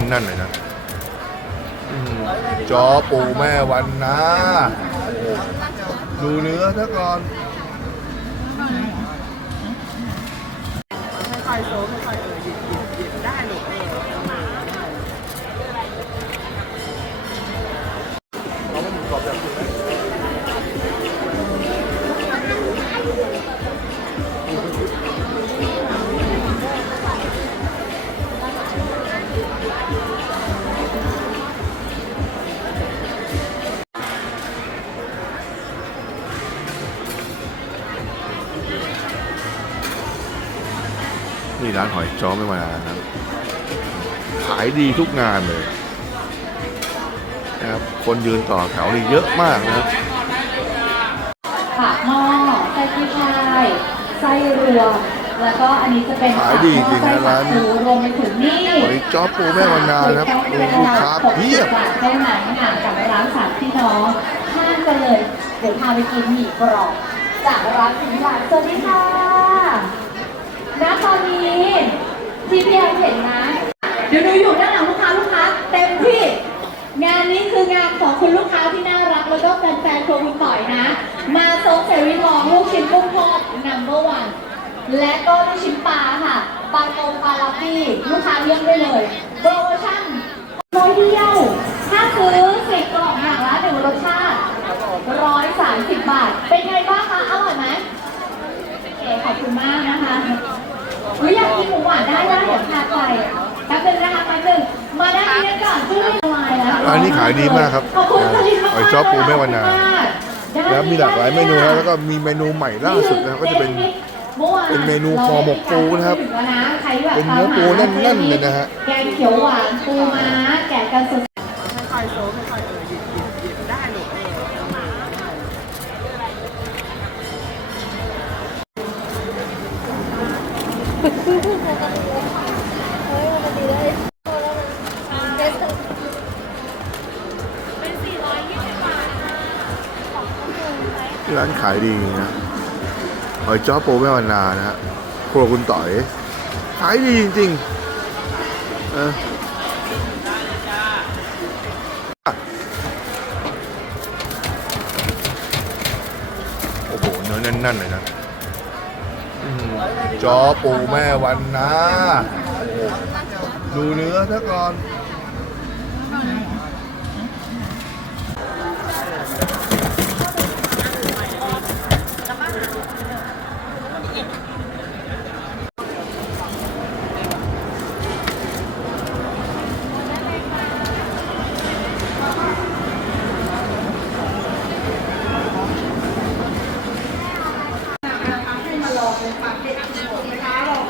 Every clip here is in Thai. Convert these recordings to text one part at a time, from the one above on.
น่นๆเลยนะจอปูแม่วันนะดูเนื้อซะก่อนค่อยๆโซ่ค่อยๆเออหยิบหยิบหยิบได้หนูกเออ นี่ร้านหอยจ้อไม่มานานะครับ ขายดีทุกงานเลยนะครับ คนยืนต่อแถวนี่เยอะมากนะครับผักหม้อไส้กุ้ยช่ายไส้รวม แล้วก็อันนี้จะเป็นขายดีจริงนะร้านผักหม้อไส้ผักปูรวมไปถึงนี่หอยจ้อปูแม่วันนานะครับดูลูกค้าเพียบ60บาทแค่นั้นค่ะกับร้านสามพี่น้องห้างกันเลยเดี๋ยวพาไปกินหมี่กรอบจากร้านสินหวานสวัสดีค่ะณตอนนี้ที่พี่แอนเห็นนะเดี๋ยวหนูอยู่ด้านหลังลูกค้าลูกค้าเต็มที่ งานนี้คืองานของคุณลูกค้าที่น่ารักแล้วก็แฟนๆครัวคุณต่อยนะ มาโซงเสรีทองลูกชิ้นกุ้งทอด number one และก็ลูกชิ้นปลาค่ะปลาโกงปลาลับปี้ลูกค้าเลือกได้เลยโปรโมชั่นร้อยเดียวถ้าซื้อสิบกล่องอย่างละหนึ่งรสชาติร้อยสามสิบบาท เป็นไงบ้างคะอร่อยไหมโอเคขอบคุณมากนะคะอุ๊ยอยากกินหมูหวานได้ได้เดี๋ยวพาไปแป๊บนึงนะคะแป๊บนึงมาได้ที่นี่ก่อนชื่อไม่ลายแล้วร้านนี้ขายดีมากครับขอบคุณผลิตภัณฑ์หอยจ้อปูแม่วนาได้แล้วมีหลากหลายเมนูนะแล้วก็มีเมนูใหม่ล่าสุดนะครับก็จะเป็น เป็นเมนูห่อหมกปูนะครับ เป็นเนื้อปูแน่นๆเลยนะฮะแกงเขียวหวานปูม้าแกะกันสดค่อยๆโซ่ค่อยๆเออหยิบหยิบหยิบได้หนูกเออที่ร้านขายดีนะ หอยจ้อปูแม่วันนานะฮะครัวคุณต่อย ขายดีจริงๆเออโอ้โหเนื้อแน่นๆเลยนะจอปูแม่วันนาดูเนื้อซะก่อน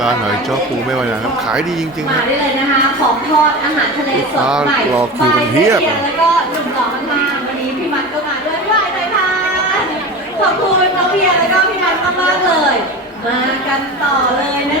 ร้านหอยจ้อปูแม่วันนาครับ ขายดีจริงๆมานะได้เลยนะคะ ของทอดอาหารทะเลสดใหม่รอคิวกันเพียบบแล้วก็หนุ่มหล่อข้างล่างวันนี้พี่มัดก็มาด้วยด้วยเลยค่ะขอบคุณน้องเบียร์แล้วก็พี่มัดมากๆเลย มากันต่อเลยนะ